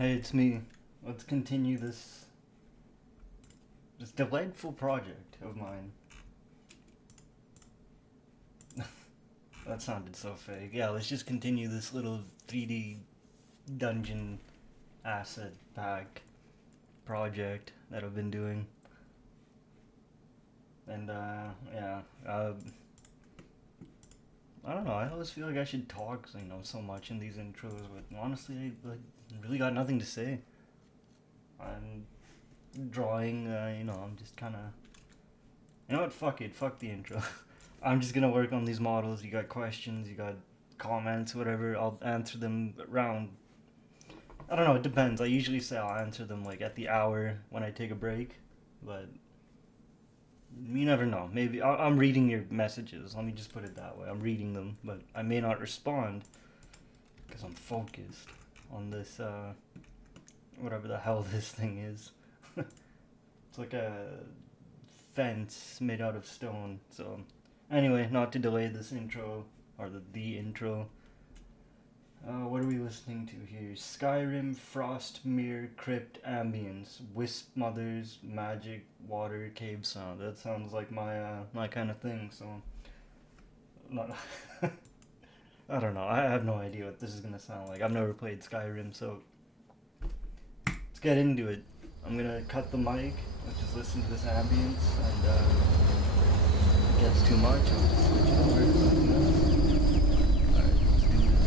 Hey, it's me. Let's continue this delightful project of mine. That sounded so fake. Yeah, let's just continue this little 3D dungeon asset pack project that I've been doing. And yeah, I don't know. I always feel like I should talk, so much in these intros, but honestly, I really got nothing to say. I'm drawing. I'm just kind of. You know what? Fuck it. Fuck the intro. I'm just gonna work on these models. You got questions, you got comments, whatever. I'll answer them around. I don't know. It depends. I usually say I'll answer them like at the hour when I take a break, but you never know. Maybe I'm reading your messages. Let me just put it that way. I'm reading them, but I may not respond because I'm focused on this. Whatever the hell this thing is. It's like a fence made out of stone. So, anyway, not to delay this intro or the intro. What are we listening to here? Skyrim, Frostmere, Crypt, Ambience, Wisp Mothers, Magic, Water, Cave Sound. That sounds like my kind of thing. So, not. I don't know. I have no idea what this is gonna sound like. I've never played Skyrim, so let's get into it. I'm gonna cut the mic. Let's just listen to this ambience, and if it gets too much, I'll just switch it over to something else. Alright, let's do this.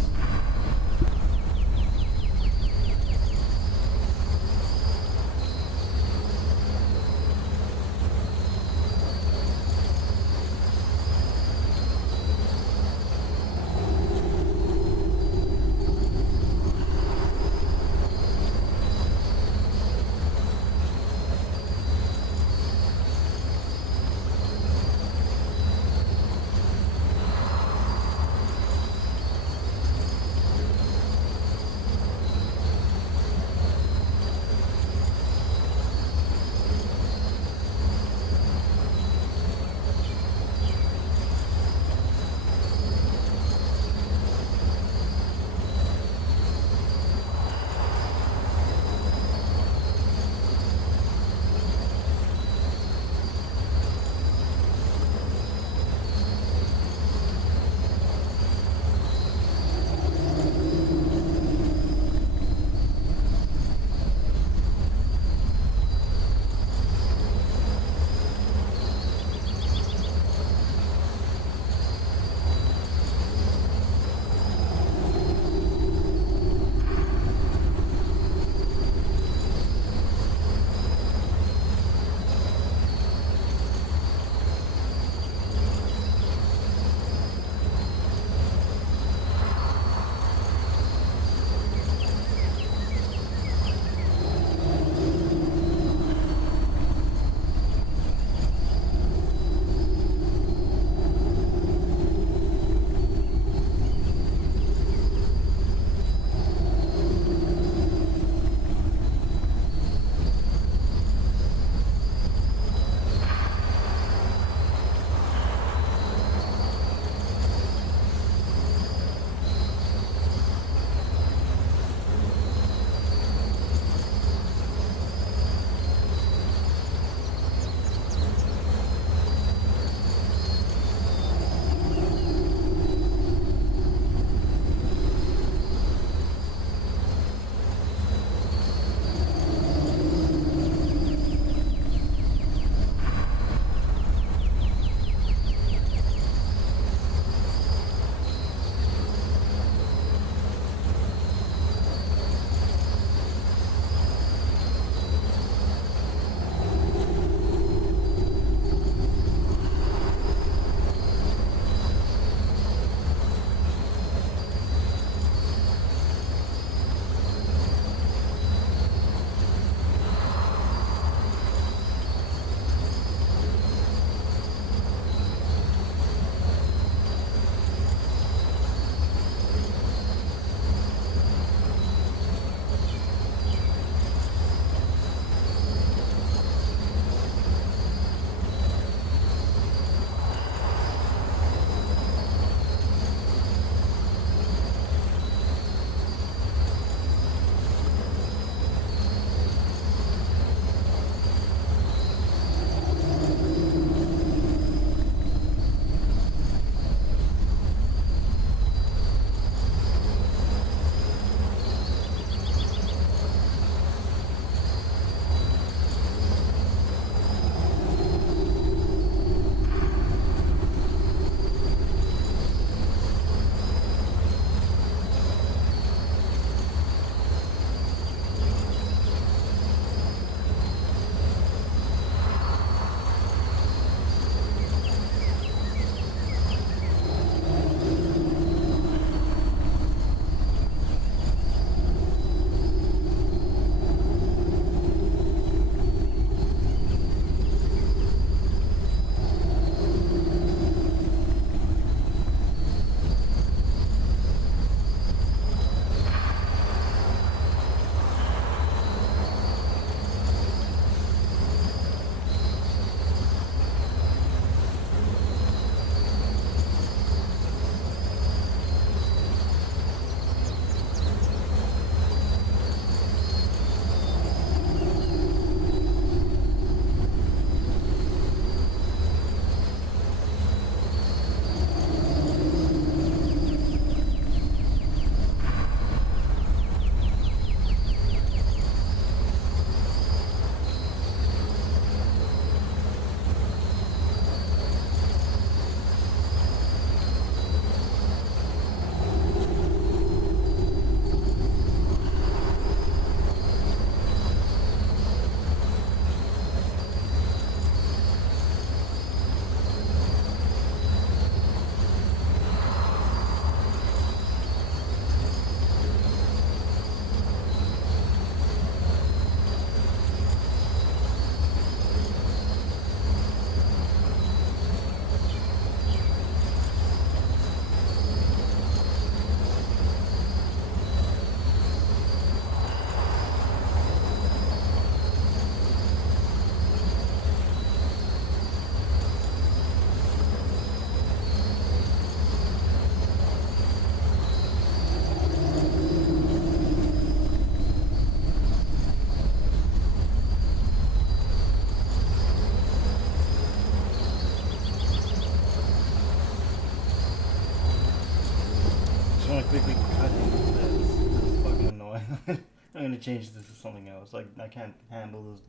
want to quickly cut into this. This is fucking annoying. I'm gonna change this to something else. Like, I can't handle those,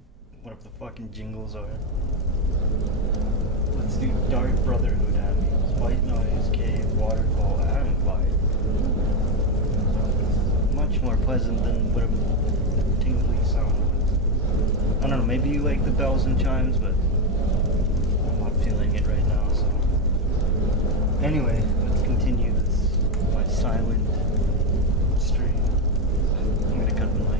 whatever the fucking jingles are. Let's do Dark Brotherhood ambience. White noise, cave, waterfall, and fire. Much more pleasant than whatever the tingly sound was. I don't know, maybe you like the bells and chimes, but I'm not feeling it right now, so. Anyway, let's continue this, my silent stream. I'm gonna cut the mic.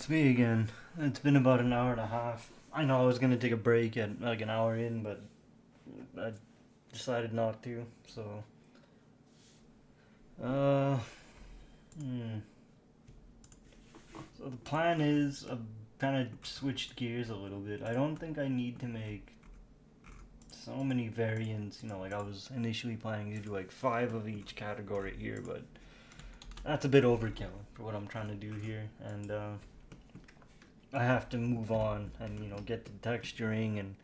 It's me again. It's been about an hour and a half. I know I was gonna take a break at like an hour in, but I decided not to. So, uh, hmm. So the plan is I've kind of switched gears a little bit. I don't think I need to make so many variants. Like I was initially planning to do like 5 of each category here, but that's a bit overkill for what I'm trying to do here, and I have to move on and get to texturing and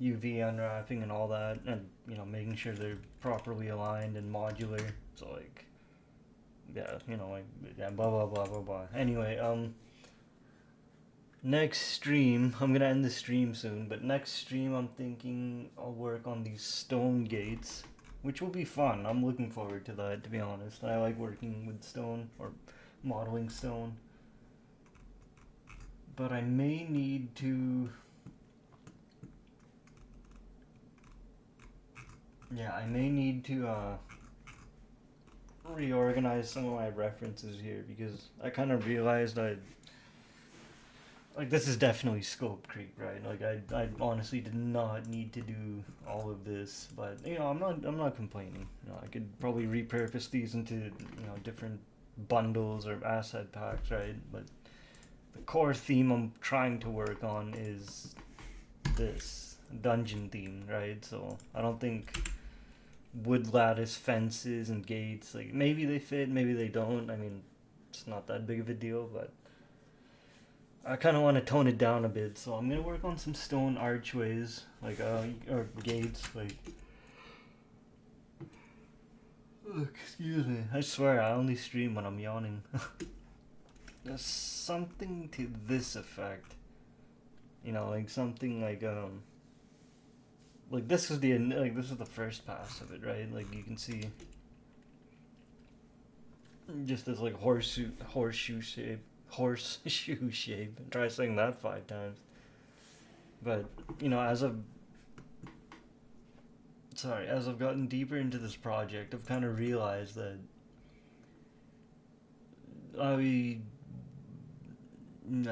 UV unwrapping and all that, and making sure they're properly aligned and modular. So like, yeah, like yeah, blah blah blah blah blah. Anyway, next stream I'm gonna end the stream soon, but next stream I'm thinking I'll work on these stone gates, which will be fun. I'm looking forward to that, to be honest. I like working with stone or modeling stone, but I may need to. Yeah, I may need to reorganize some of my references here because I kind of realized like this is definitely scope creep, right? Like I honestly did not need to do all of this, but I'm not complaining. I could probably repurpose these into different bundles or asset packs, right? But the core theme I'm trying to work on is this dungeon theme, right? So I don't think wood lattice fences and gates, like maybe they fit, maybe they don't. I mean, it's not that big of a deal, but I kind of want to tone it down a bit. So I'm gonna work on some stone archways, like or gates, like. Excuse me. I swear I only stream when I'm yawning. There's something to this effect, like something like this is the first pass of it, right? Like you can see just this like horseshoe shape. Try saying that 5 times. But as I've gotten deeper into this project, I've kind of realized that I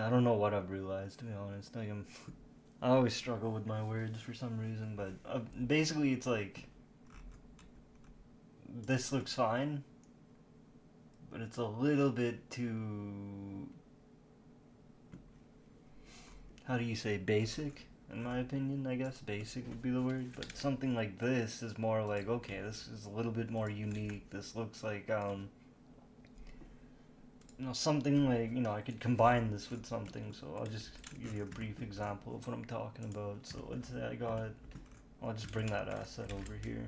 don't know what I've realized, to be honest. I always struggle with my words for some reason, but basically it's like this looks fine, but it's a little bit too, how do you say, basic, in my opinion. I guess basic would be the word, but something like this is more like, okay, this is a little bit more unique. This looks like something like, I could combine this with something. So I'll just give you a brief example of what I'm talking about. So let's say I'll just bring that asset over here.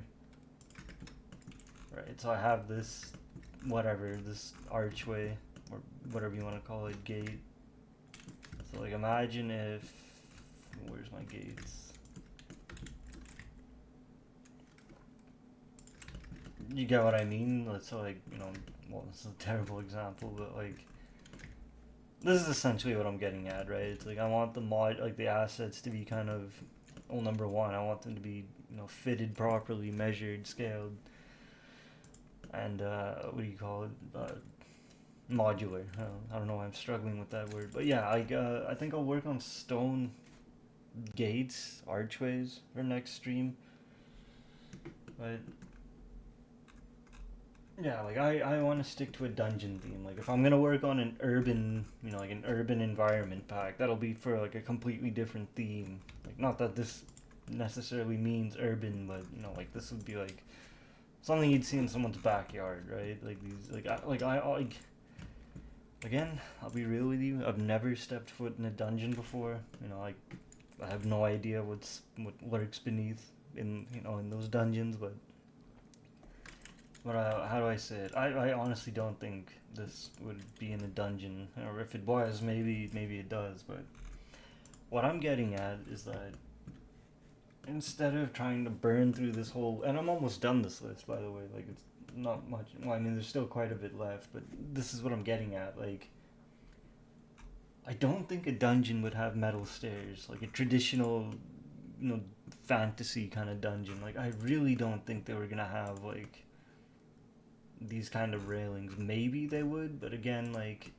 Right, so I have this, this archway, or whatever you want to call it, gate. So like imagine if, where's my gates? You get what I mean? So like, well, this is a terrible example, but like, this is essentially what I'm getting at, right? It's like I want the assets to be kind of, well, number one, I want them to be, fitted properly, measured, scaled, and what do you call it? Modular. I don't know why I'm struggling with that word, but yeah, I think I'll work on stone gates, archways for next stream. But yeah, like I want to stick to a dungeon theme. Like if I'm gonna work on an urban, like an urban environment pack, that'll be for like a completely different theme. Like not that this necessarily means urban, but like this would be like something you'd see in someone's backyard, right? Like these, like again, I'll be real with you. I've never stepped foot in a dungeon before. I have no idea what lurks beneath in those dungeons, but how do I say it? I honestly don't think this would be in a dungeon, or if it was, maybe it does. But what I'm getting at is that instead of trying to burn through this whole, and I'm almost done this list, by the way. Like it's not much. Well, I mean, there's still quite a bit left, but this is what I'm getting at. Like, I don't think a dungeon would have metal stairs, like a traditional, fantasy kind of dungeon. Like, I really don't think they were gonna have like these kind of railings. Maybe they would, but again, like,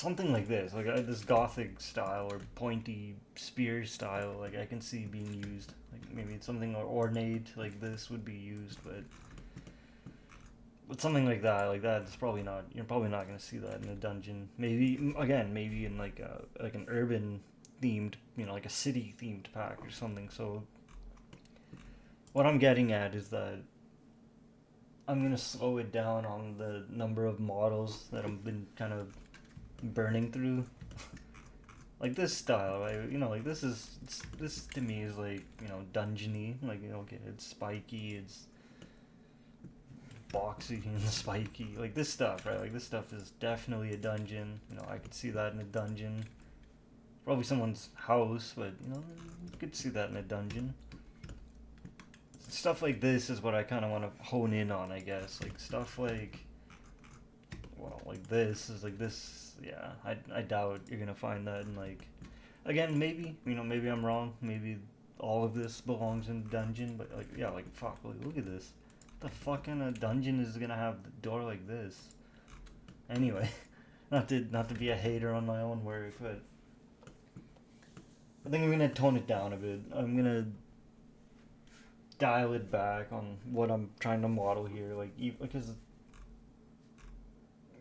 something like this, like this gothic style or pointy spear style, like I can see being used. Like maybe it's something ornate like this would be used, but something like that, it's probably not. You're probably not gonna see that in a dungeon. Maybe again, maybe in like an urban themed, like a city themed pack or something. So what I'm getting at is that I'm gonna slow it down on the number of models that I've been kind of burning through. Like this style, right? Like this to me is like dungeony. Like okay, it's spiky, it's boxy and spiky. Like this stuff, right? Like this stuff is definitely a dungeon. I could see that in a dungeon. Probably someone's house, but you could see that in a dungeon. Stuff like this is what I kind of want to hone in on, I guess. Like stuff like, well, like this is like this. Yeah, I doubt you're gonna find that in like, again, maybe maybe I'm wrong. Maybe all of this belongs in dungeon, but like yeah, like fuck, like, look at this. The fuck kind of dungeon is gonna have the door like this? Anyway, not to be a hater on my own work, but I think I'm gonna tone it down a bit. I'm gonna dial it back on what I'm trying to model here, like because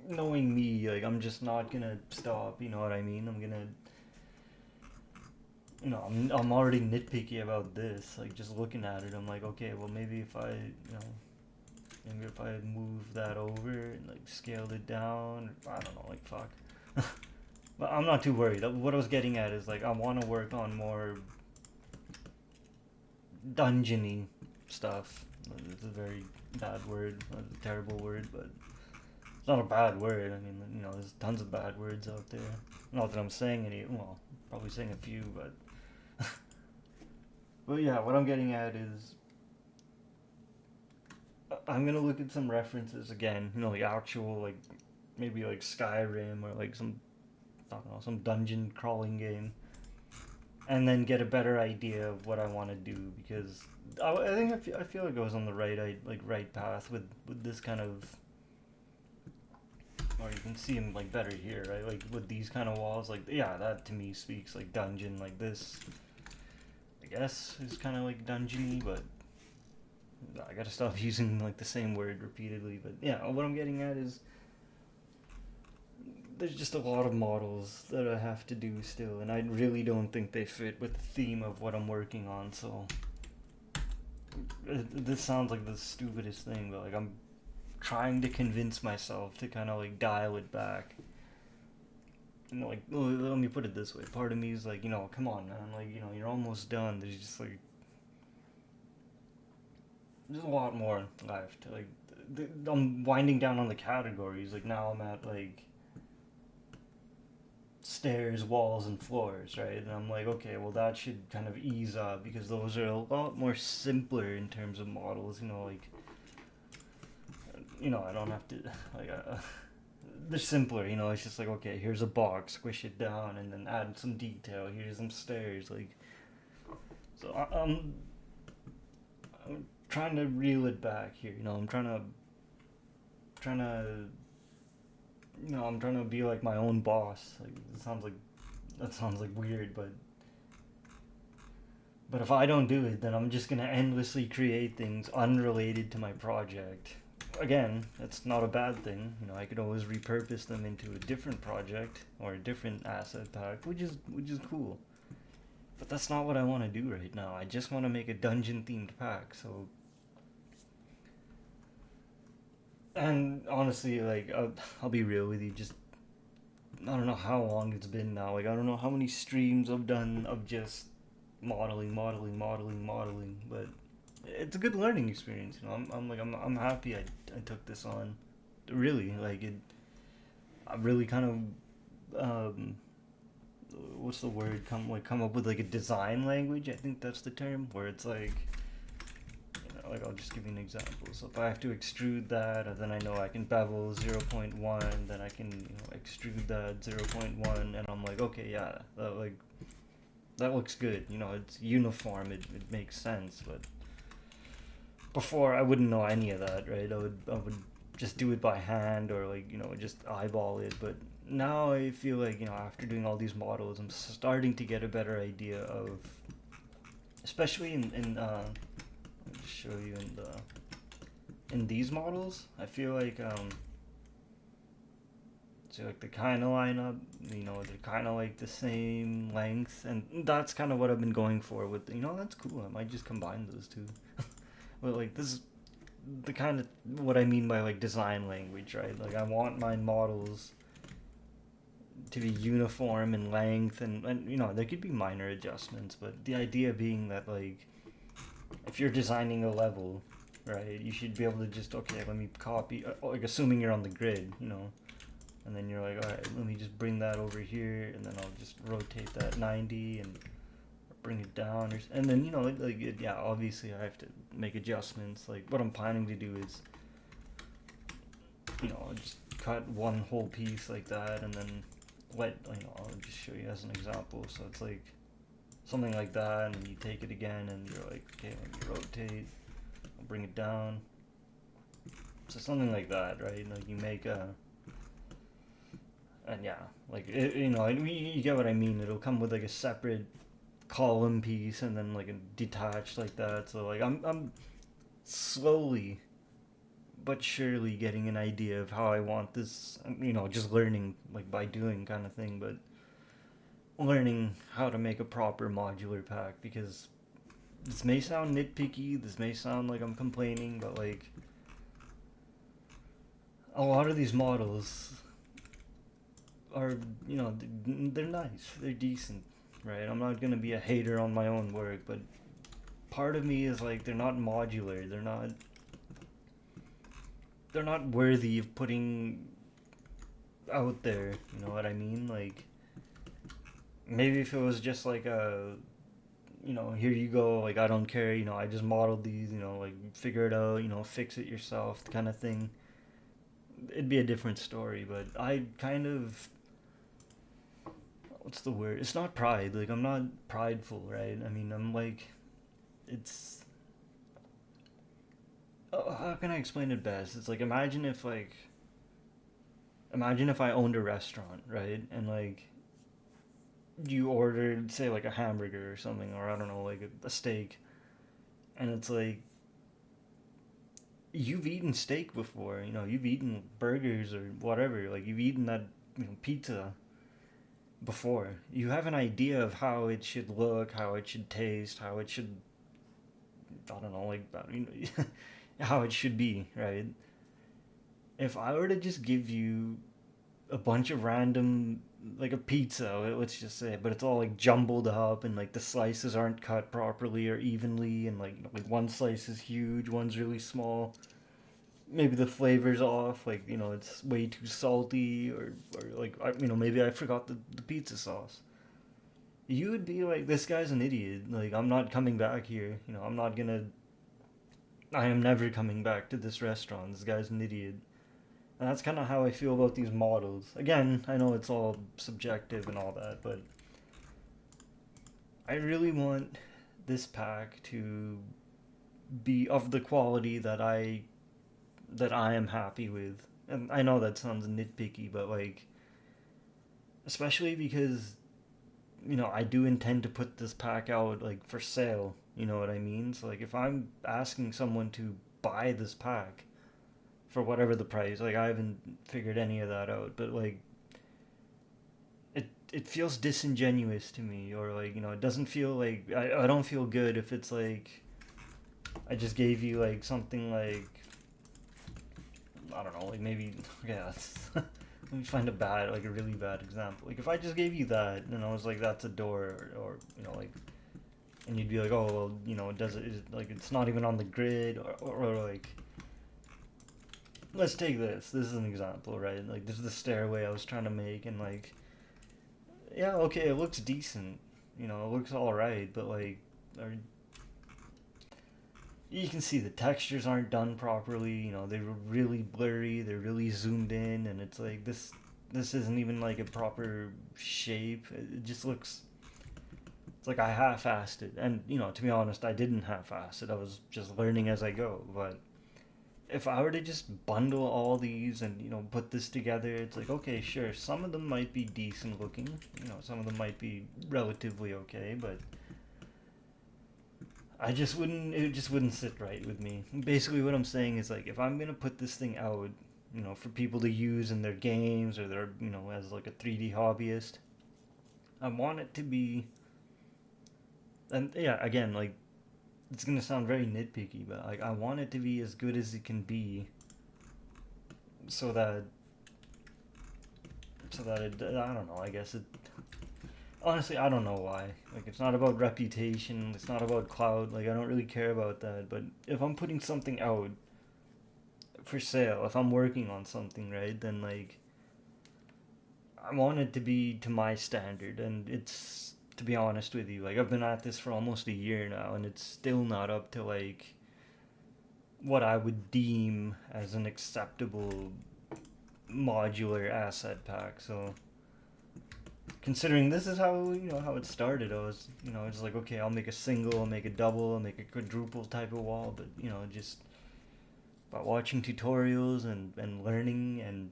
knowing me, like I'm just not gonna stop. You know what I mean? I'm gonna, I'm already nitpicky about this. Like just looking at it, I'm like, okay, well maybe if I, maybe if I move that over and like scaled it down, I don't know, like fuck. But I'm not too worried. What I was getting at is like I want to work on more dungeony stuff. It's a very bad word, a terrible word, but it's not a bad word. I mean, there's tons of bad words out there. Not that I'm saying any. Well, probably saying a few, but but yeah, what I'm getting at is I'm gonna look at some references again. Like actual like maybe like Skyrim or like some, I don't know, some dungeon crawling game, and then get a better idea of what I want to do, because I think I feel like I was on the right path with this kind of, or you can see them like better here, right? Like with these kind of walls, like yeah, that to me speaks like dungeon. Like this, I guess, is kind of like dungeony, but I gotta stop using like the same word repeatedly. But yeah, what I'm getting at is there's just a lot of models that I have to do still, and I really don't think they fit with the theme of what I'm working on. So this sounds like the stupidest thing, but like I'm trying to convince myself to kind of like dial it back. Like let me put it this way. Part of me is like, come on, man. Like, you're almost done. There's just like there's a lot more left. Like I'm winding down on the categories. Like now I'm at like stairs, walls, and floors, right? And I'm like, okay, well that should kind of ease up because those are a lot more simpler in terms of models. Like, I don't have to like. They're simpler, it's just like, okay, here's a box, squish it down, and then add some detail. Here's some stairs, like. So I'm trying to reel it back here. I'm trying to. I'm trying to be like my own boss. Like that sounds like weird, but if I don't do it, then I'm just gonna endlessly create things unrelated to my project. Again, that's not a bad thing. I could always repurpose them into a different project or a different asset pack, which is cool. But that's not what I want to do right now. I just want to make a dungeon themed pack. So, and honestly, like I'll be real with you. Just I don't know how long it's been now. Like I don't know how many streams I've done of just modeling, but it's a good learning experience. I'm happy I took this on. Really, like it. I really kind of what's the word? Come up with like a design language. I think that's the term, where it's like, like I'll just give you an example. So if I have to extrude that, then I know I can bevel 0.1, then I can extrude that 0.1, and I'm like, okay, yeah, that looks good. It's uniform. It makes sense. But before I wouldn't know any of that, right? I would just do it by hand or like just eyeball it. But now I feel like after doing all these models, I'm starting to get a better idea of, especially in let me just show you in these models. I feel like so like they kind of line up, they're kind of like the same length, and that's kind of what I've been going for with, that's cool. I might just combine those two. But like this is the kind of what I mean by like design language, right? Like I want my models to be uniform in length, and there could be minor adjustments, but the idea being that like if you're designing a level, right, you should be able to just, okay, let me copy, like assuming you're on the grid, and then you're like, all right, let me just bring that over here, and then I'll just rotate that 90 and bring it down, and then yeah, obviously I have to make adjustments. Like what I'm planning to do is just cut one whole piece like that, and then I'll just show you as an example. So it's like something like that, and you take it again and you're like, okay, let me rotate, I'll bring it down. So something like that, right? Like you make a, and yeah, like you get what I mean. It'll come with like a separate column piece and then like a detached like that. So like I'm slowly but surely getting an idea of how I want this, just learning like by doing kind of thing, but learning how to make a proper modular pack, because this may sound nitpicky, this may sound like I'm complaining, but like a lot of these models are, they're nice, they're decent, right? I'm not gonna be a hater on my own work, but part of me is like, they're not modular, they're not worthy of putting out there, you know what I mean? Like maybe if it was just like a, here you go, like I don't care, I just modeled these, like figure it out, fix it yourself kind of thing, it'd be a different story. But I kind of, what's the word, it's not pride, like I'm not prideful, right? I mean, I'm like, it's, oh, how can I explain it best? It's like, imagine if I owned a restaurant, right? And like you ordered, say, like a hamburger or something, or I don't know, like a steak, and it's like, you've eaten steak before, you've eaten burgers or whatever, like you've eaten that, pizza before. You have an idea of how it should look, how it should taste, how it should, I don't know, like, how it should be, right? If I were to just give you a bunch of random, like a pizza, let's just say, but it's all like jumbled up, and like the slices aren't cut properly or evenly, and like one slice is huge, one's really small, maybe the flavor's off, like it's way too salty, or like maybe I forgot the pizza sauce. You would be like, this guy's an idiot, like I'm not coming back here, I am never coming back to this restaurant, this guy's an idiot. And that's kind of how I feel about these models. Again, I know it's all subjective and all that, but I really want this pack to be of the quality that I am happy with. And I know that sounds nitpicky, but like, especially because I do intend to put this pack out like for sale, you know what I mean? So like if I'm asking someone to buy this pack for whatever the price, like I haven't figured any of that out, but like it feels disingenuous to me, or like it doesn't feel like, I don't feel good if it's like I just gave you like something like, I don't know, like maybe, yeah, let me find a really bad example. Like if I just gave you that and I was like, that's a door, or like, and you'd be like, oh well, does it, is it like, it's not even on the grid, or like, let's take this is an example, right? Like this is the stairway I was trying to make, and like, yeah, okay, it looks decent, it looks all right, but like, are, you can see the textures aren't done properly, they're really blurry, they're really zoomed in, and it's like, this isn't even like a proper shape. It just looks, it's like I half-assed it. And to be honest, I didn't half-ass it, I was just learning as I go. But if I were to just bundle all these and put this together, it's like, okay, sure, some of them might be decent looking, some of them might be relatively okay, but I just wouldn't. It just wouldn't sit right with me. Basically, what I'm saying is like, if I'm gonna put this thing out, for people to use in their games or their, as like a 3D hobbyist, I want it to be. And yeah, again, like, it's gonna sound very nitpicky, but like, I want it to be as good as it can be, so that I don't know. I guess it. Honestly, I don't know why. Like, it's not about reputation. It's not about clout. Like, I don't really care about that. But if I'm putting something out for sale, if I'm working on something, right, then like, I want it to be to my standard. And it's, to be honest with you, like, I've been at this for almost a year now, and it's still not up to like what I would deem as an acceptable modular asset pack. So considering this is how it started, I was, it's like, okay, I'll make a single, I'll make a double, I'll make a quadruple type of wall. But just by watching tutorials and learning, and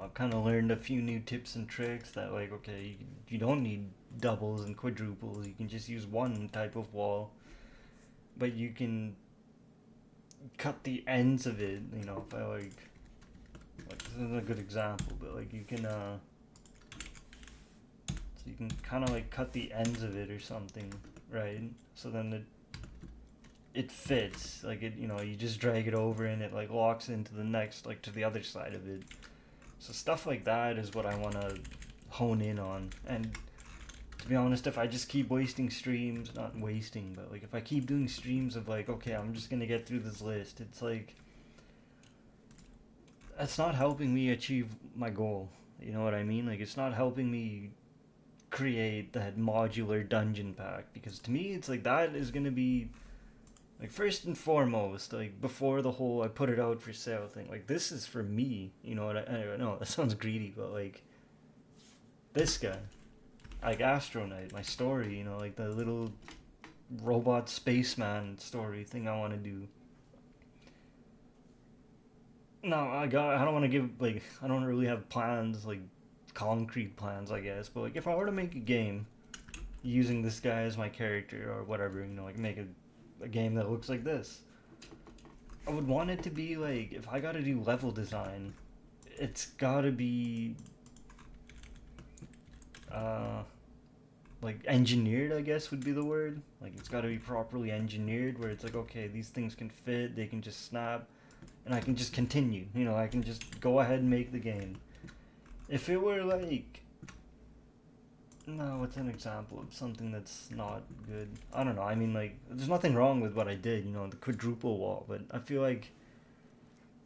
I've kind of learned a few new tips and tricks that, like, okay, you don't need doubles and quadruples, you can just use one type of wall, but you can cut the ends of it. If I like this is a good example, but like, you can kind of like cut the ends of it or something, right? So then it fits. Like, you just drag it over and it like locks into the next, like, to the other side of it. So stuff like that is what I want to hone in on. And to be honest, if I just keep wasting streams, not wasting, but like, if I keep doing streams of like, okay, I'm just gonna get through this list, it's like, that's not helping me achieve my goal. You know what I mean? Like, it's not helping me create that modular dungeon pack, because to me it's like, that is going to be like, first and foremost, like, before the whole I put it out for sale thing. Like, this is for me. What I know that sounds greedy, but like, this guy, like Astronite, my story, like the little robot spaceman story thing I want to do. No, I don't want to give, like, I don't really have plans, like concrete plans, I guess, but like, if I were to make a game using this guy as my character or whatever, like, make a game that looks like this, I would want it to be like, if I gotta do level design, it's gotta be uh like engineered, I guess would be the word. Like, it's gotta be properly engineered, where it's like, okay, these things can fit, they can just snap, and I can just continue. I can just go ahead and make the game. If it were like, no, it's an example of something that's not good. I don't know. I mean, like, there's nothing wrong with what I did, the quadruple wall, but I feel like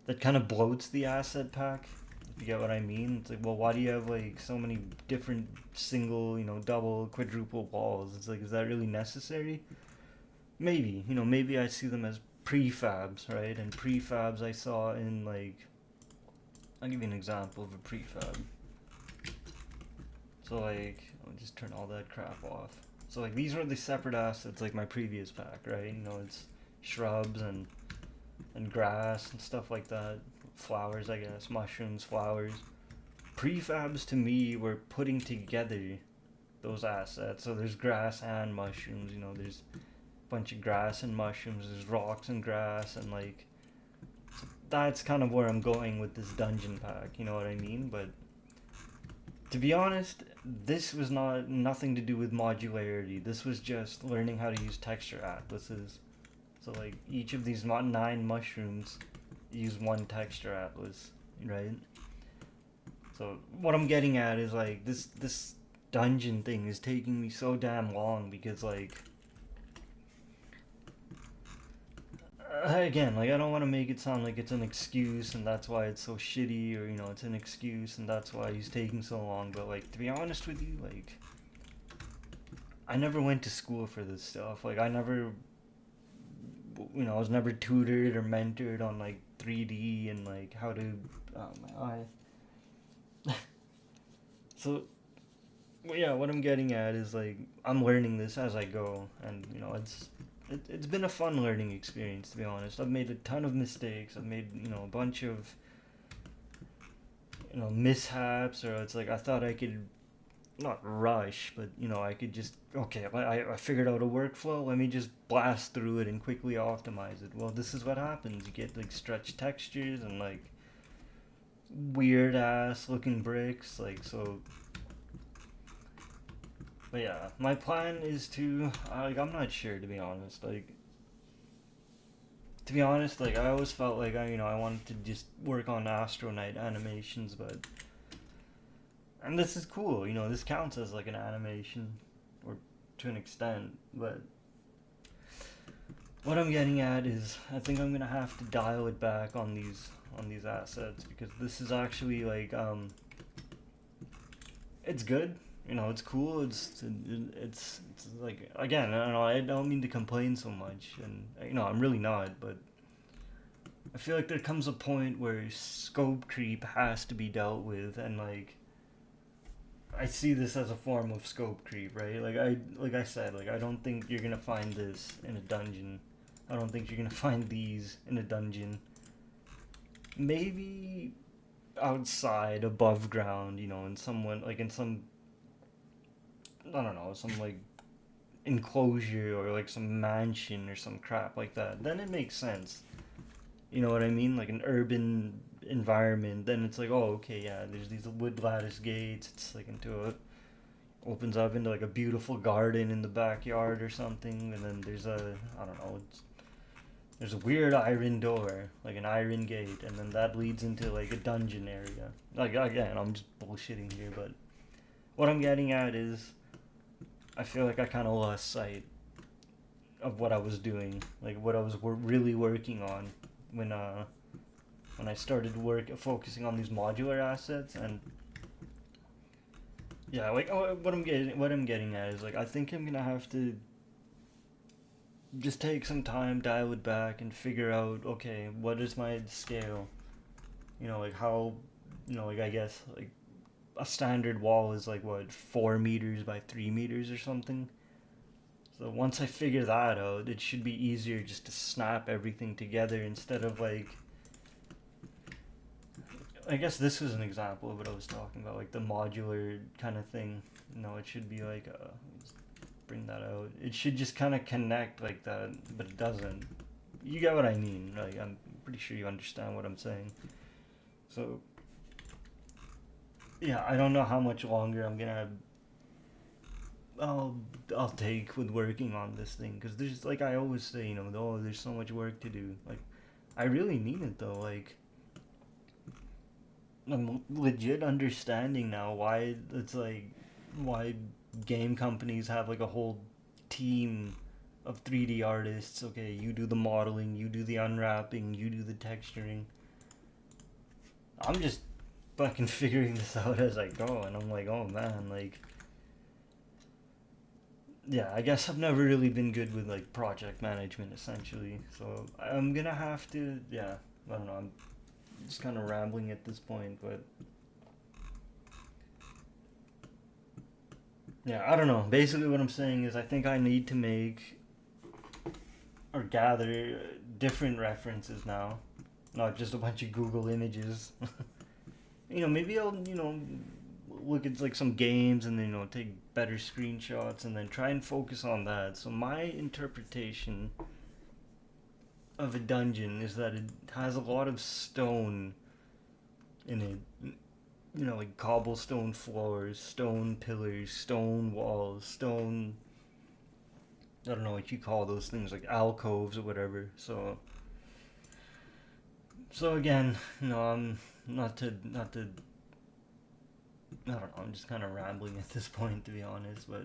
that kind of bloats the asset pack. If you get what I mean? It's like, well, why do you have like so many different single, double, quadruple walls? It's like, is that really necessary? Maybe, maybe I see them as prefabs, right? And prefabs I saw in like, I'll give you an example of a prefab. So like, I'll just turn all that crap off. So like, these are the separate assets, like my previous pack, right? It's shrubs and grass and stuff like that. Flowers, I guess, mushrooms, flowers. Prefabs to me were putting together those assets. So there's grass and mushrooms. There's a bunch of grass and mushrooms. There's rocks and grass, and like, so that's kind of where I'm going with this dungeon pack. You know what I mean? But to be honest, this was nothing to do with modularity. This was just learning how to use texture atlases. So like, each of these 9 mushrooms use one texture atlas, right? So what I'm getting at is like, this dungeon thing is taking me so damn long, because like, again, like, I don't want to make it sound like it's an excuse and that's why it's so shitty, or it's an excuse and that's why he's taking so long. But like, to be honest with you, like, I never went to school for this stuff. Like, I was never tutored or mentored on like 3D and like how to, oh my eye. So well, yeah, what I'm getting at is like, I'm learning this as I go, and it's it's been a fun learning experience, to be honest. I've made a ton of mistakes. I've made, a bunch of, mishaps, or it's like I thought I could not rush, but I could just, okay, I figured out a workflow. Let me just blast through it and quickly optimize it. Well, this is what happens. You get like stretch textures and like weird ass looking bricks, like so. But yeah, my plan is to, like, I'm not sure, to be honest. Like, to be honest, like I always felt like I wanted to just work on Astro Knight animations, but and this is cool. This counts as like an animation, or to an extent. But what I'm getting at is, I think I'm gonna have to dial it back on these assets, because this is actually like it's good. It's cool. It's like, again, I don't know. I don't mean to complain so much, and I'm really not, but I feel like there comes a point where scope creep has to be dealt with, and like I see this as a form of scope creep, right? Like I said, like I don't think you're gonna find this in a dungeon. I don't think you're gonna find these in a dungeon. Maybe outside, above ground, in someone like in some, I don't know, some like enclosure, or like some mansion or some crap like that. Then it makes sense. You know what I mean? Like an urban environment. Then it's like, oh, okay, yeah. There's these wood lattice gates. It's like opens up into like a beautiful garden in the backyard or something. And then there's a, I don't know. There's a weird iron door, like an iron gate, and then that leads into like a dungeon area. Like, again, I'm just bullshitting here, but what I'm getting at is, I feel like I kind of lost sight of what I was doing, like what I was really working on when I started focusing on these modular assets. And yeah, like, what I'm getting at is, like, I think I'm gonna have to just take some time, dial it back, and figure out, okay, what is my scale? Like how, like, I guess like a standard wall is like, what, 4 meters by 3 meters or something. So once I figure that out, it should be easier just to snap everything together, instead of like, I guess this is an example of what I was talking about, like the modular kind of thing. It should be like, let's bring that out. It should just kind of connect like that, but it doesn't. You get what I mean? Like, I'm pretty sure you understand what I'm saying. So yeah, I don't know how much longer I'll I'll take with working on this thing, because there's, like I always say, oh, there's so much work to do. Like, I really mean it though. Like, I'm legit understanding now why it's like, why game companies have like a whole team of 3D artists. Okay, you do the modeling, you do the unwrapping, you do the texturing. I'm just fucking figuring this out as I go, and I'm like, oh man, like, yeah, I guess I've never really been good with like project management, essentially. So I'm gonna have to, yeah, I don't know. I'm just kind of rambling at this point, but yeah, I don't know. Basically, what I'm saying is, I think I need to make or gather different references now, not just a bunch of Google images. Maybe I'll, look at like some games, and then, take better screenshots, and then try and focus on that. So my interpretation of a dungeon is that it has a lot of stone in it. Like cobblestone floors, stone pillars, stone walls, stone, I don't know what you call those things, like alcoves or whatever. So again, I'm not to I don't know, I'm just kind of rambling at this point, to be honest, but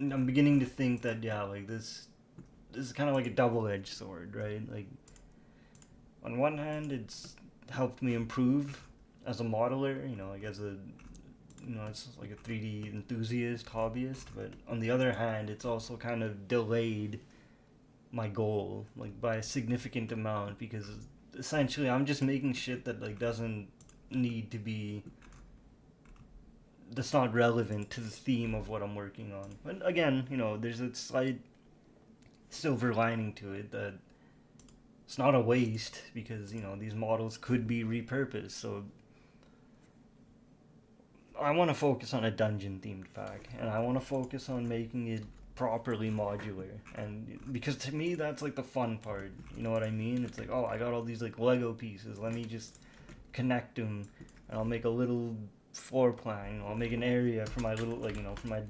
I'm beginning to think that, yeah, like this is kind of like a double-edged sword, right? Like, on one hand, it's helped me improve as a modeler, like as a, it's like a 3D enthusiast, hobbyist, but on the other hand, it's also kind of delayed my goal, like, by a significant amount, because essentially I'm just making shit that, like, doesn't need to be, that's not relevant to the theme of what I'm working on. But again, there's a slight silver lining to it, that it's not a waste, because these models could be repurposed. So I want to focus on a dungeon themed pack, and I want to focus on making it properly modular. And because to me, that's like the fun part. You know what I mean? It's like, oh, I got all these like Lego pieces. Let me just connect them, and I'll make a little floor plan. I'll make an area for my little, like, for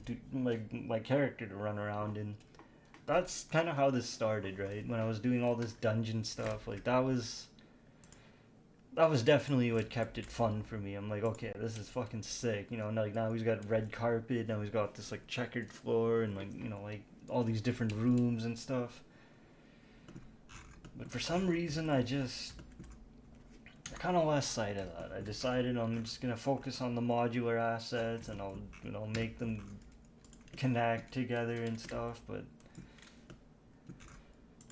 my character to run around in. That's kind of how this started, right? When I was doing all this dungeon stuff, like that was definitely what kept it fun for me. I'm like, okay, this is fucking sick. And like now he's got red carpet. Now he's got this like checkered floor, and like like all these different rooms and stuff. But for some reason, I kind of lost sight of that. I decided I'm just gonna focus on the modular assets, and I'll make them connect together and stuff. But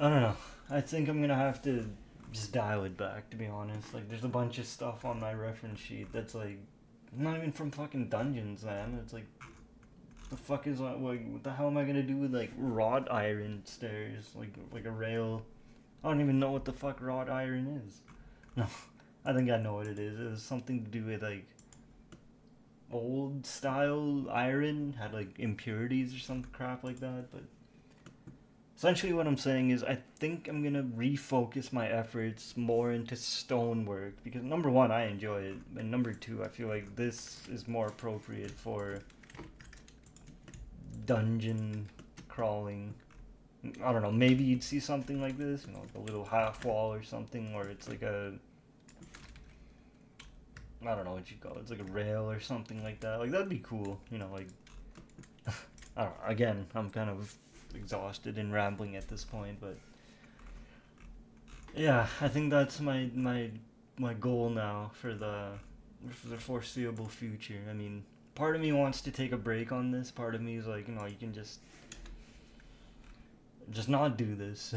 I don't know. I think I'm gonna have to just dial it back, to be honest. Like, there's a bunch of stuff on my reference sheet that's like not even from fucking dungeons, man. It's like, the fuck is like, what the hell am I gonna do with like wrought iron stairs, like a rail? I don't even know what the fuck wrought iron is. No, I think I know what it is. It was something to do with like old style iron had like impurities or some crap like that. But essentially, what I'm saying is, I think I'm gonna refocus my efforts more into stonework, because number one, I enjoy it, and number two, I feel like this is more appropriate for dungeon crawling. I don't know, maybe you'd see something like this, like a little half wall or something, or it's like I don't know what you call it, it's like a rail or something like that. Like, that'd be cool, like, I don't know, again, I'm kind of exhausted and rambling at this point, but yeah, I think that's my goal now for the foreseeable future. I mean, part of me wants to take a break on this. Part of me is like, you can just not do this.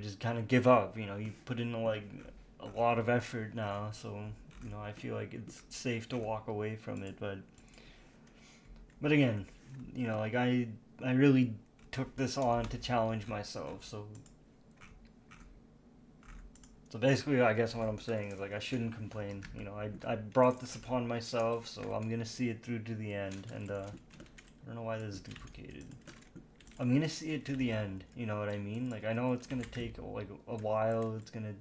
Just kind of give up. You put in like a lot of effort now, so I feel like it's safe to walk away from it. But again, like I really took this on to challenge myself. So basically, I guess what I'm saying is, like, I shouldn't complain. I brought this upon myself, so I'm gonna see it through to the end. And I don't know why this is duplicated. I'm gonna see it to the end. You know what I mean? Like, I know it's gonna take like a while. It's gonna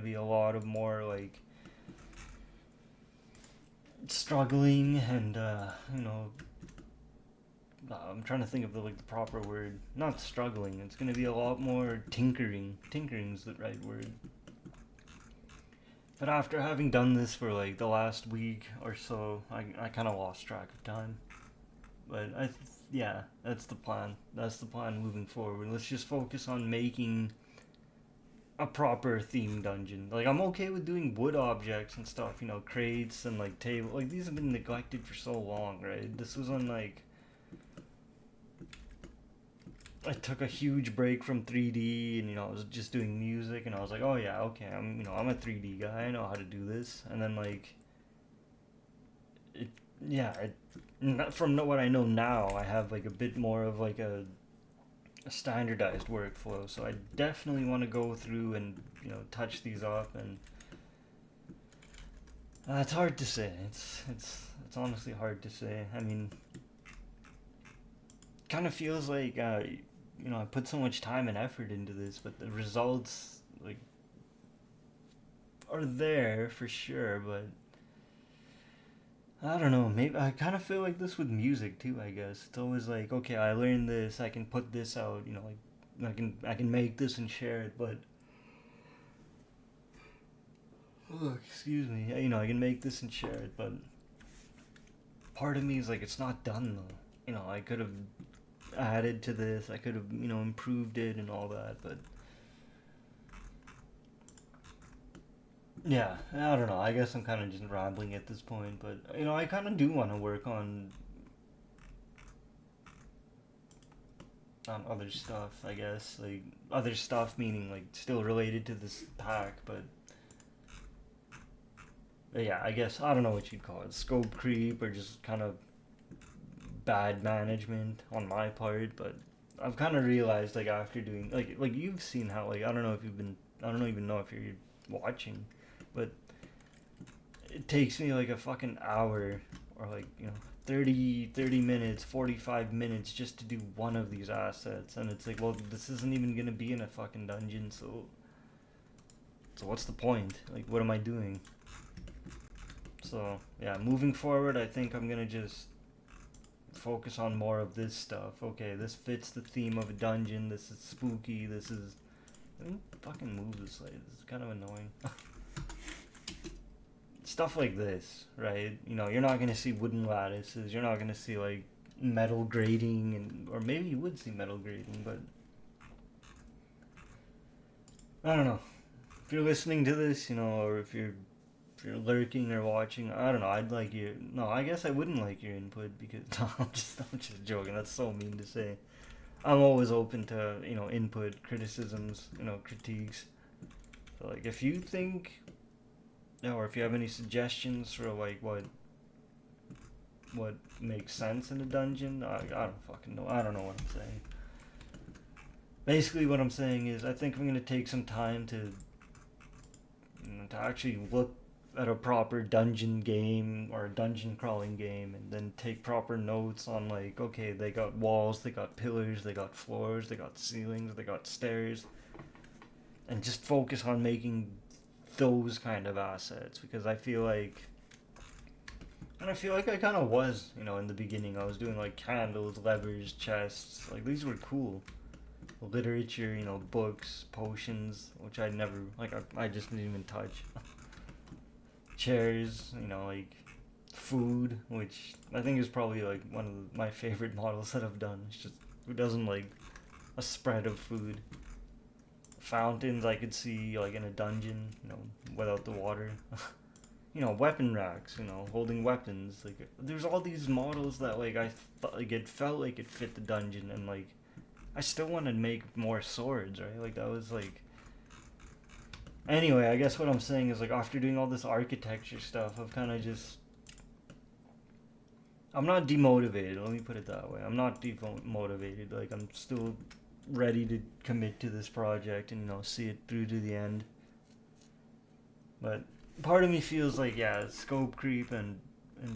be a lot of more like struggling, and I'm trying to think of the proper word. Not struggling. It's gonna be a lot more tinkering. Tinkering's the right word. But after having done this for like the last week or so, I kind of lost track of time. But yeah, that's the plan. That's the plan moving forward. Let's just focus on making a proper theme dungeon. Like, I'm okay with doing wood objects and stuff, crates and like table. Like, these have been neglected for so long, right? This was on like, I took a huge break from 3D, and I was just doing music, and I was like, oh yeah, okay, I'm a 3D guy. I know how to do this. And then like, it yeah, from what I know now, I have like a bit more of like a standardized workflow. So I definitely want to go through and touch these up, and it's hard to say. It's honestly hard to say. I mean, kind of feels like I put so much time and effort into this, but the results like are there for sure. But I don't know. Maybe I kind of feel like this with music too. I guess it's always like, okay, I learned this. I can put this out. Like I can make this and share it. But oh, excuse me. I can make this and share it. But part of me is like, it's not done though. I could have added to this. I could have improved it and all that. But yeah, I don't know. I guess I'm kind of just rambling at this point. But I kind of do want to work on other stuff, I guess. Like, other stuff meaning like still related to this pack, but yeah, I guess I don't know what you'd call it. Scope creep, or just kind of bad management on my part. But I've kind of realized like after doing like you've seen how like I don't even know if you're watching, but it takes me like a fucking hour or like 30 minutes 45 minutes just to do one of these assets, and it's like, well, this isn't even gonna be in a fucking dungeon, so what's the point? Like, what am I doing? So yeah, moving forward, I think I'm gonna just focus on more of this stuff. Okay, this fits the theme of a dungeon. This is spooky. This is. Let me fucking move this light. This is kind of annoying. Stuff like this, right? You're not gonna see wooden lattices. You're not gonna see like metal grating, and or maybe you would see metal grating, but I don't know. If you're listening to this, or if you're lurking or watching, I don't know. I'd like your no. I guess I wouldn't like your input because no, I'm just joking. That's so mean to say. I'm always open to input, criticisms, critiques. So like if you think, or if you have any suggestions for like what makes sense in a dungeon, I don't fucking know. I don't know what I'm saying. Basically, what I'm saying is I think I'm gonna take some time to actually look at a proper dungeon game or a dungeon crawling game, and then take proper notes on like, okay, they got walls, they got pillars, they got floors, they got ceilings, they got stairs, and just focus on making those kind of assets, because I feel like I kind of was, in the beginning. I was doing like candles, levers, chests, like these were cool. Literature, books, potions, which I never, like, I just didn't even touch. Chairs, like food, which I think is probably like one of my favorite models that I've done. It's just, who doesn't like a spread of food? Fountains I could see like in a dungeon, without the water. Weapon racks, holding weapons. Like, there's all these models that like like it felt like it fit the dungeon, and like I still want to make more swords, right? Like that was like. Anyway, I guess what I'm saying is like after doing all this architecture stuff, I've kind of just. I'm not demotivated. Let me put it that way. I'm not demotivated. Like, I'm still ready to commit to this project and see it through to the end. But part of me feels like, yeah, scope creep and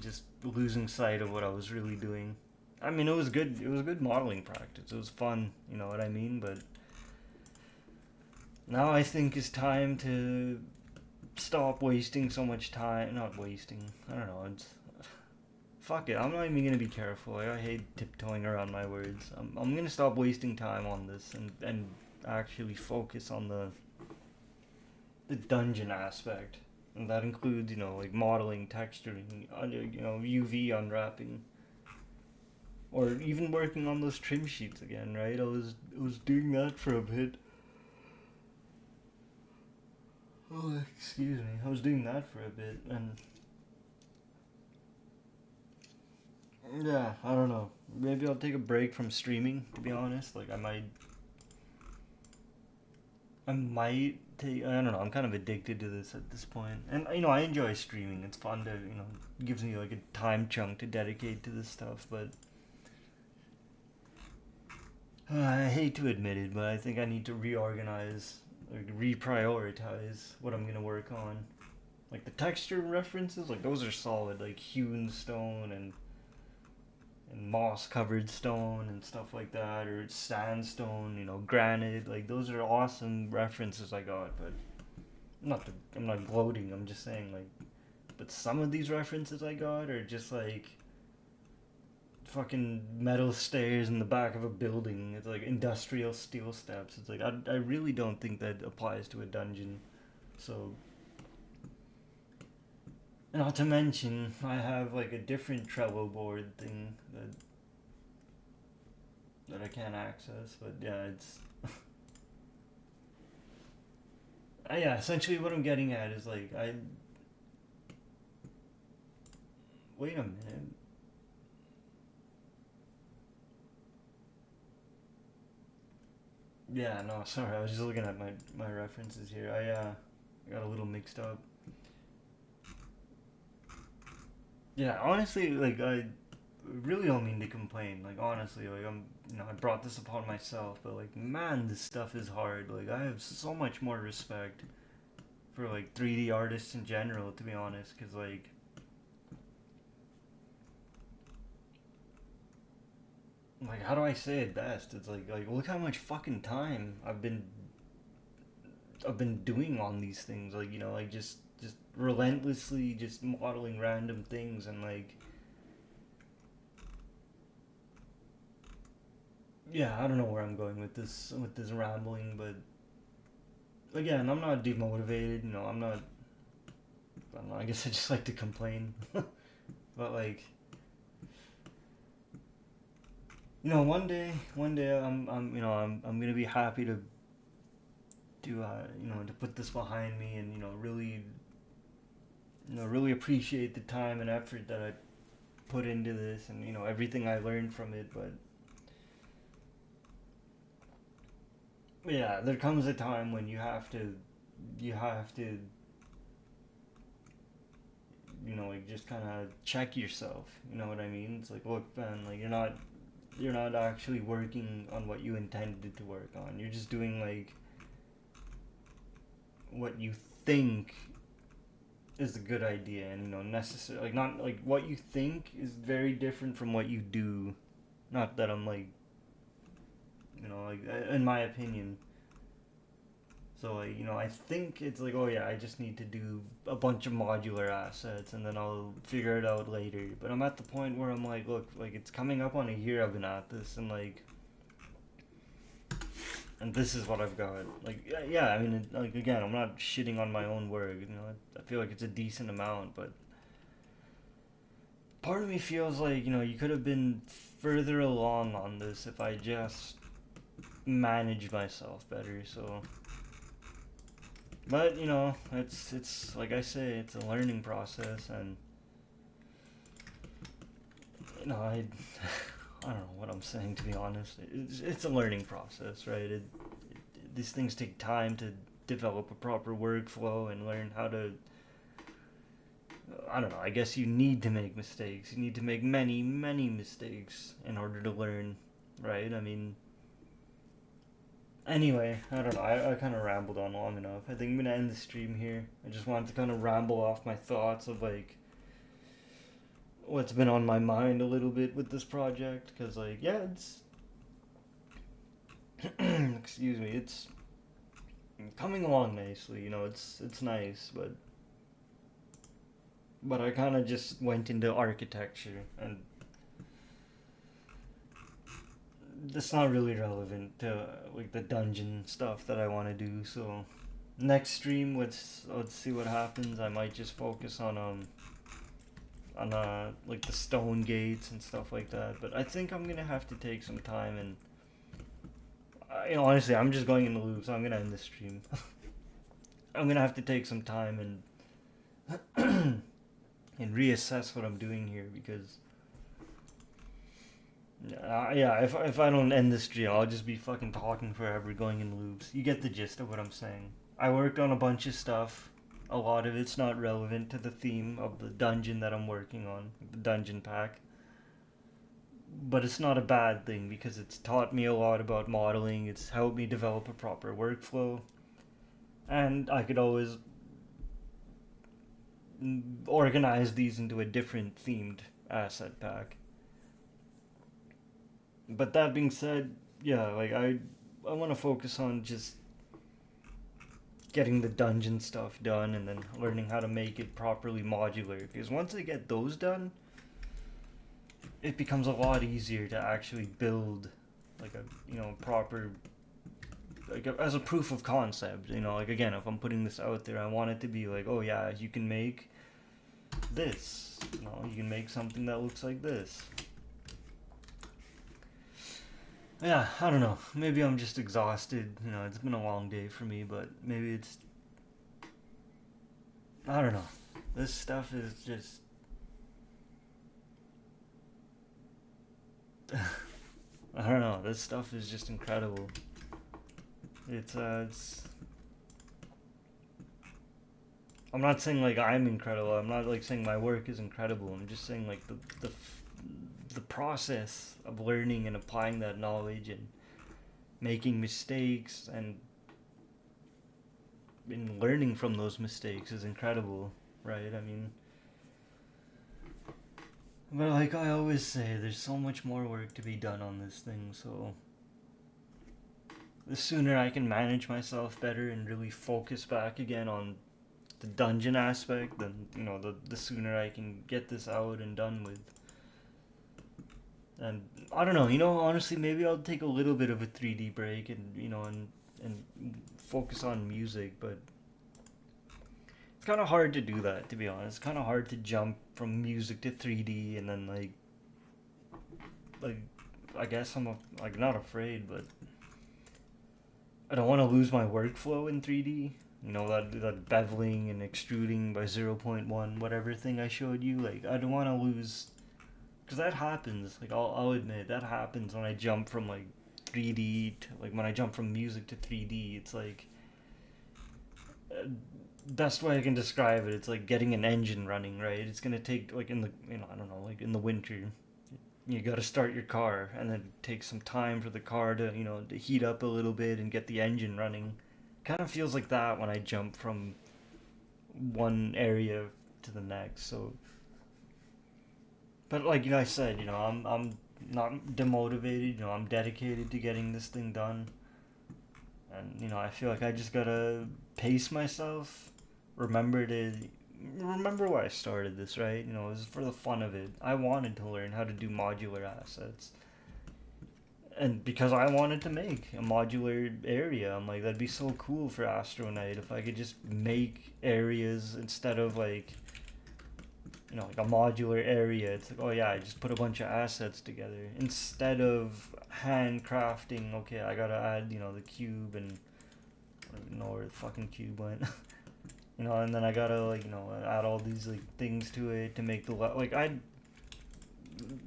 just losing sight of what I was really doing. I mean, it was good. It was good modeling practice. It was fun. You know what I mean? But now I think it's time to stop wasting so much time. Not wasting. I don't know. It's fuck it. I'm not even gonna be careful. Like, I hate tiptoeing around my words. I'm gonna stop wasting time on this and actually focus on the dungeon aspect, and that includes like modeling, texturing, UV unwrapping, or even working on those trim sheets again. Right? I was doing that for a bit. Oh, excuse me. I was doing that for a bit, and yeah, I don't know. Maybe I'll take a break from streaming. To be honest, like I might take. I don't know. I'm kind of addicted to this at this point, and I enjoy streaming. It's fun to it gives me like a time chunk to dedicate to this stuff. But I hate to admit it, but I think I need to reorganize, like reprioritize what I'm gonna work on. Like the texture references, like those are solid. Like hewn stone and moss covered stone and stuff like that, or sandstone, granite. Like those are awesome references I got, but I'm not gloating. I'm just saying, like, but some of these references I got are just like fucking metal stairs in the back of a building. It's like industrial steel steps. It's like I really don't think that applies to a dungeon. So, not to mention, I have like a different Trello board thing that I can't access. But yeah, it's yeah. Essentially, what I'm getting at is like I wait a minute. Yeah, no, sorry. I was just looking at my references here. I got a little mixed up. Yeah, honestly, like really don't mean to complain. Like honestly, like I brought this upon myself, but like, man, this stuff is hard. Like I have so much more respect for like 3D artists in general, to be honest, because like how do I say it best? It's like look how much fucking time I've been doing on these things. Like like just relentlessly just modeling random things and like yeah, I don't know where I'm going with this rambling, but again, I'm not demotivated. I'm not. I don't know. I guess I just like to complain, but like one day, I'm gonna be happy to put this behind me and really really appreciate the time and effort that I put into this and everything I learned from it. But yeah, there comes a time when you have to like just kind of check yourself. You know what I mean? It's like, look, man, like you're not actually working on what you intended to work on. You're just doing like what you think is a good idea, and necessary, like not like what you think is very different from what you do. Not that I'm like like in my opinion. So like I think it's like, oh yeah, I just need to do a bunch of modular assets and then I'll figure it out later. But I'm at the point where I'm like, look, like it's coming up on a year I've been at this, and this is what I've got. Like yeah, I mean, like again, I'm not shitting on my own work. I feel like it's a decent amount, but part of me feels like you could have been further along on this if I just managed myself better. So but it's like I say, it's a learning process, and I I don't know what I'm saying, to be honest. It's a learning process, right? These things take time to develop a proper workflow and learn how to. I don't know. I guess you need to make mistakes. You need to make many, many mistakes in order to learn, right? I mean, anyway, I don't know. I kind of rambled on long enough. I think I'm gonna end the stream here. I just wanted to kind of ramble off my thoughts of like what's been on my mind a little bit with this project, because like yeah, it's excuse me, it's coming along nicely. It's nice, but I kind of just went into architecture, and that's not really relevant to like the dungeon stuff that I want to do. So next stream, let's see what happens. I might just focus on like the stone gates and stuff like that. But I think I'm gonna have to take some time and honestly, I'm just going in the loop, so I'm gonna end the stream. I'm gonna have to take some time and and reassess what I'm doing here, because yeah, if I don't end this stream, I'll just be fucking talking forever, going in loops. You get the gist of what I'm saying. I worked on a bunch of stuff. A lot of it's not relevant to the theme of the dungeon that I'm working on, the dungeon pack. But it's not a bad thing, because it's taught me a lot about modeling. It's helped me develop a proper workflow. And I could always organize these into a different themed asset pack. But that being said, yeah, like I want to focus on just getting the dungeon stuff done and then learning how to make it properly modular, because once I get those done, it becomes a lot easier to actually build like a proper, like as a proof of concept. Like again, if I'm putting this out there, I want it to be like, oh yeah, you can make this. You can make something that looks like this. Yeah, I don't know. Maybe I'm just exhausted. It's been a long day for me, but maybe it's. I don't know. This stuff is just. I don't know. This stuff is just incredible. It's. I'm not saying like I'm incredible. I'm not like saying my work is incredible. I'm just saying like the process of learning and applying that knowledge and making mistakes and learning from those mistakes is incredible, right? I mean, but like I always say, there's so much more work to be done on this thing, so the sooner I can manage myself better and really focus back again on the dungeon aspect, then, the sooner I can get this out and done with. And I don't know, honestly, maybe I'll take a little bit of a 3D break and, and focus on music, but it's kind of hard to do that, to be honest. It's kind of hard to jump from music to 3D and then, like, I guess I'm, like, not afraid, but I don't want to lose my workflow in 3D. That beveling and extruding by zero point 0.1, whatever thing I showed you, like, I don't want to lose, because that happens, like, I'll admit, that happens when I jump from, like, 3D to, like, when I jump from music to 3D, it's like, best way I can describe it, it's like getting an engine running, right? It's gonna take, like, in the, I don't know, like, in the winter, you gotta start your car, and then it takes some time for the car to, to heat up a little bit and get the engine running. Kind of feels like that when I jump from one area to the next. So, but like I said, I'm not demotivated. I'm dedicated to getting this thing done, and I feel like I just gotta pace myself. Remember why I started this, right? It was for the fun of it. I wanted to learn how to do modular assets. And because I wanted to make a modular area, I'm like, that'd be so cool for Astronite if I could just make areas instead of like like a modular area. It's like, oh yeah, I just put a bunch of assets together instead of handcrafting. Okay, I gotta add the cube, and I don't even know where the fucking cube went. And then I gotta like add all these like things to it to make the like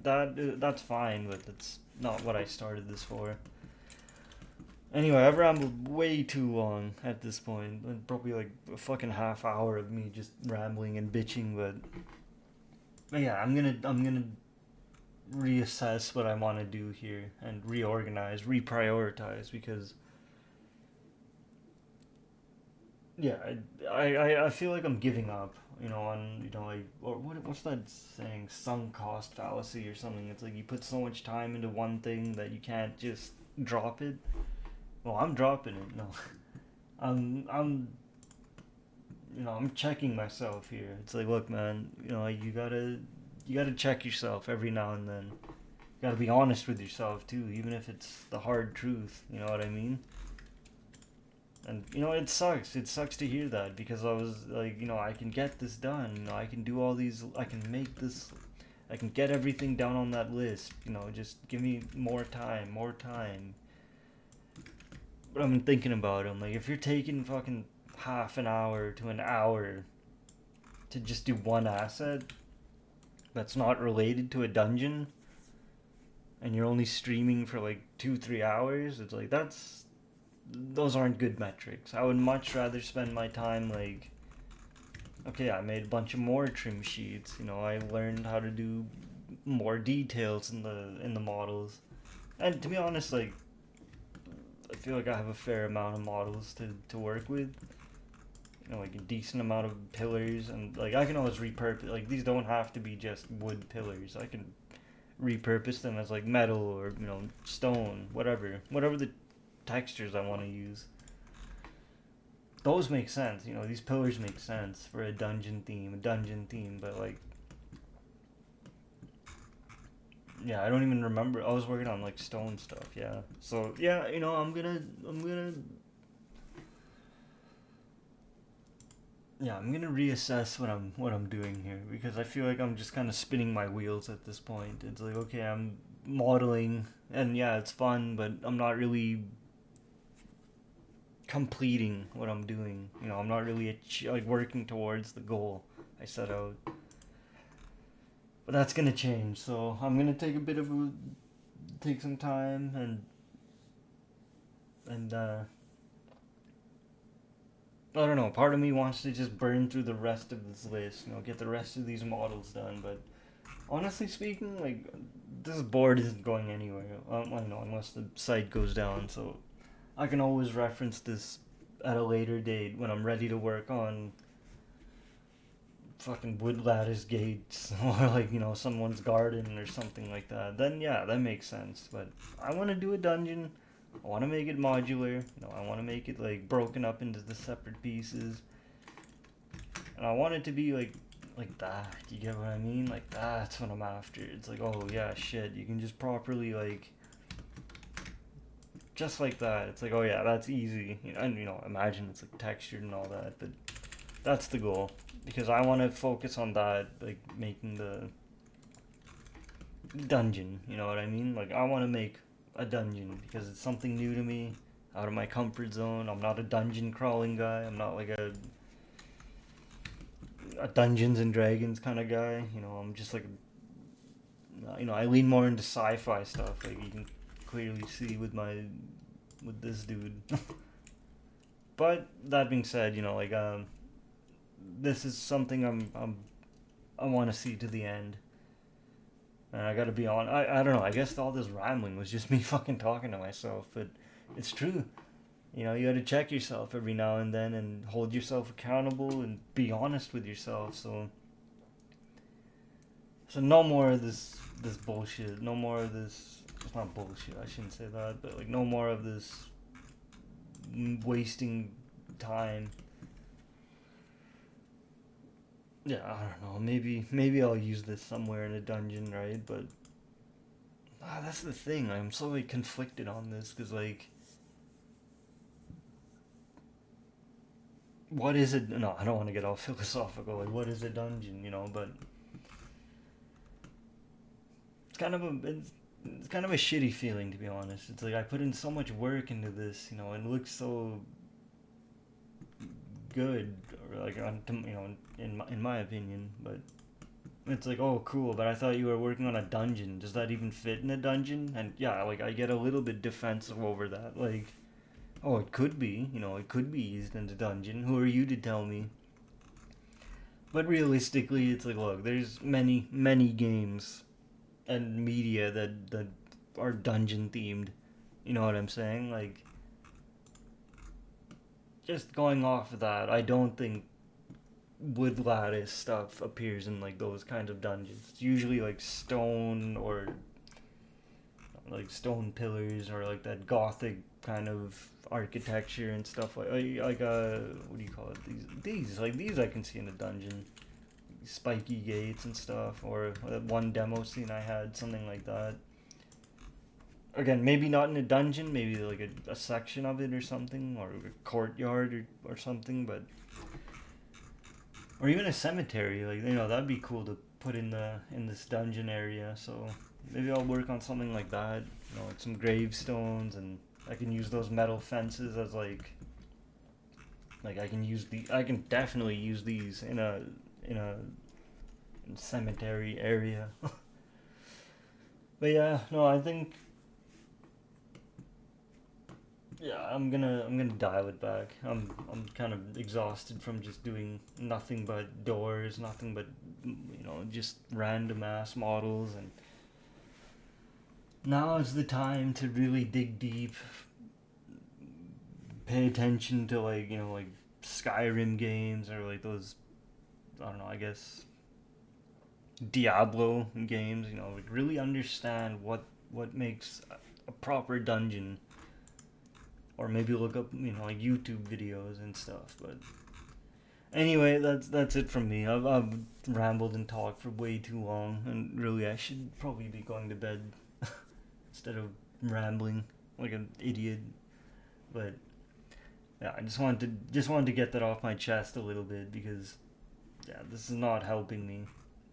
that's fine, but that's not what I started this for. Anyway, I've rambled way too long at this point. Probably like a fucking half hour of me just rambling and bitching, but yeah, I'm gonna reassess what I want to do here and reorganize, reprioritize, because yeah, I feel like I'm giving up, on, like, or what's that saying, sunk cost fallacy or something. It's like you put so much time into one thing that you can't just drop it. Well, I'm dropping it. No, I'm I'm checking myself here. It's like, look, man, you gotta check yourself every now and then. You gotta be honest with yourself too, even if it's the hard truth. You know what I mean? And it sucks. It sucks to hear that, because I was like, I can get this done. I can do all these. I can make this. I can get everything down on that list. Just give me more time, more time. But I'm thinking about it. I'm like, if you're taking fucking half an hour to an hour to just do one asset that's not related to a dungeon, and you're only streaming for like 2-3 hours, it's like those aren't good metrics. I would much rather spend my time like, okay, I made a bunch of more trim sheets. I learned how to do more details in the models, and to be honest, like, I feel like I have a fair amount of models to work with. Like a decent amount of pillars, and like I can always repurpose. Like, these don't have to be just wood pillars. I can repurpose them as like metal or stone, whatever the textures I want to use. Those make sense. These pillars make sense for a dungeon theme, but like, yeah, I don't even remember. I was working on like stone stuff, yeah. So yeah, I'm gonna yeah, I'm gonna reassess what I'm doing here, because I feel like I'm just kind of spinning my wheels at this point. It's like, okay, I'm modeling, and yeah, it's fun, but I'm not really completing what I'm doing. I'm not really like working towards the goal I set out. But that's gonna change, so I'm gonna take some time and I don't know. Part of me wants to just burn through the rest of this list, get the rest of these models done. But Honestly speaking, like this board isn't going anywhere. I know unless the site goes down, so I can always reference this at a later date when I'm ready to work on fucking wood lattice gates or like someone's garden or something like that. Then yeah, that makes sense. But I want to do a dungeon. I want to make it modular. I want to make it like broken up into the separate pieces, and I want it to be like that. You get what I mean? Like that's what I'm after. It's like, oh yeah, shit. You can just properly like just like that. It's like, oh yeah, that's easy. And imagine it's like textured and all that, but that's the goal because I want to focus on that, like making the dungeon. You know what I mean? Like I want to make a dungeon because it's something new to me, out of my comfort zone. I'm not a dungeon crawling guy. I'm not like a Dungeons and Dragons kind of guy. I'm just like I lean more into sci-fi stuff. Like you can clearly see with this dude. But that being said, this is something I want to see to the end. And I gotta be on. I don't know. I guess all this rambling was just me fucking talking to myself, but it's true. You gotta check yourself every now and then and hold yourself accountable and be honest with yourself. So no more of this bullshit. No more of this. It's not bullshit. I shouldn't say that, but like no more of this wasting time. Yeah, I don't know. Maybe I'll use this somewhere in a dungeon, right? But that's the thing. I'm so like conflicted on this because like, what is it? No, I don't want to get all philosophical. Like, what is a dungeon? But it's kind of it's kind of a shitty feeling to be honest. It's like I put in so much work into this, and it looks so good, or like in my opinion, but it's like, oh cool, but I thought you were working on a dungeon. Does that even fit in a dungeon? And yeah, like I get a little bit defensive over that. Like, oh, it could be, it could be used in a dungeon. Who are you to tell me? But realistically, it's like, look, there's many games and media that are dungeon themed. You know what I'm saying? Like, just going off of that, I don't think wood lattice stuff appears in like those kinds of dungeons. It's usually like stone or like stone pillars or like that gothic kind of architecture and stuff what do you call it? These I can see in a dungeon. Spiky gates and stuff, or that one demo scene I had, something like that. Again, maybe not in a dungeon, maybe like a section of it or something, or a courtyard or something, but or even a cemetery. Like that'd be cool to put in this dungeon area. So maybe I'll work on something like that. Like some gravestones, and I can use those metal fences as like I can definitely use these in a cemetery area. But yeah, no, I think yeah, I'm gonna dial it back. I'm kind of exhausted from just doing nothing but doors, nothing but just random ass models, and now is the time to really dig deep, pay attention to like Skyrim games or like those I don't know, I guess Diablo games, like really understand what makes a proper dungeon, or maybe look up like YouTube videos and stuff. But anyway, that's it from me. I've rambled and talked for way too long, and really I should probably be going to bed instead of rambling like an idiot. But yeah, I just wanted to get that off my chest a little bit because yeah, this is not helping me.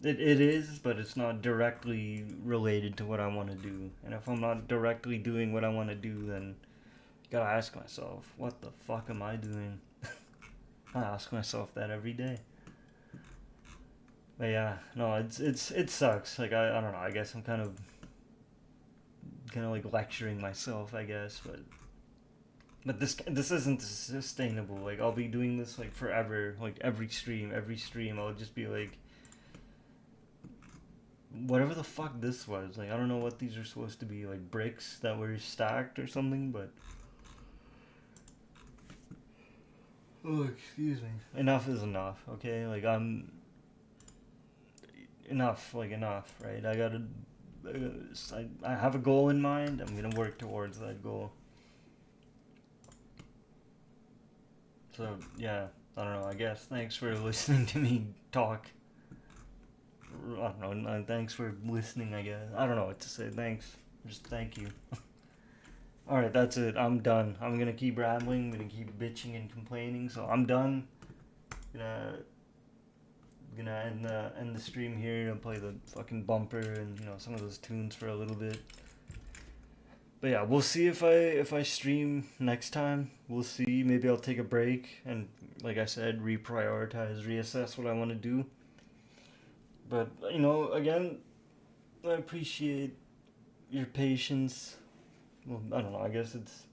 It is, but it's not directly related to what I want to do. And if I'm not directly doing what I want to do, then I gotta ask myself, what the fuck am I doing? I ask myself that every day. But yeah, no, it sucks. Like I don't know. I guess I'm kind of like lecturing myself, I guess. But this isn't sustainable. Like I'll be doing this like forever. Like every stream, I'll just be like whatever the fuck this was. Like, I don't know what these are supposed to be, like bricks that were stacked or something, but oh, excuse me. Enough is enough, okay? Like, I'm enough, like enough, right? I have a goal in mind. I'm gonna work towards that goal. So yeah, I don't know. I guess thanks for listening to me talk. I don't know. Thanks for listening. I guess I don't know what to say. Thanks. Just thank you. All right, that's it. I'm done. I'm gonna keep rambling. I'm gonna keep bitching and complaining. So I'm done. Gonna gonna end the stream here and play the fucking bumper and some of those tunes for a little bit. But yeah, we'll see if I stream next time. We'll see. Maybe I'll take a break and, like I said, reprioritize, reassess what I want to do. But again, I appreciate your patience. Well, I don't know. I guess it's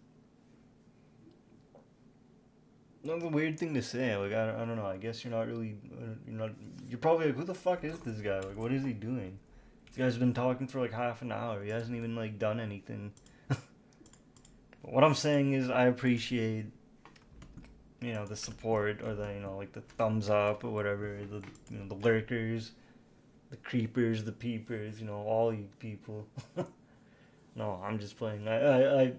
not a weird thing to say. Like I don't know. I guess you're not really you're not. You're probably like, who the fuck is this guy? Like, what is he doing? This guy's been talking for like half an hour. He hasn't even like done anything. What I'm saying is I appreciate the support or the like the thumbs up or whatever, the the lurkers, the creepers, the peepers, all you people. No, I'm just playing. I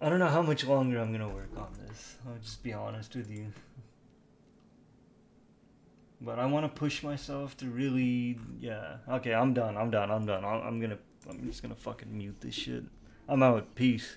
don't know how much longer I'm gonna work on this. I'll just be honest with you. But I want to push myself to really, yeah. Okay, I'm done. I'm just gonna fucking mute this shit. I'm out. Peace.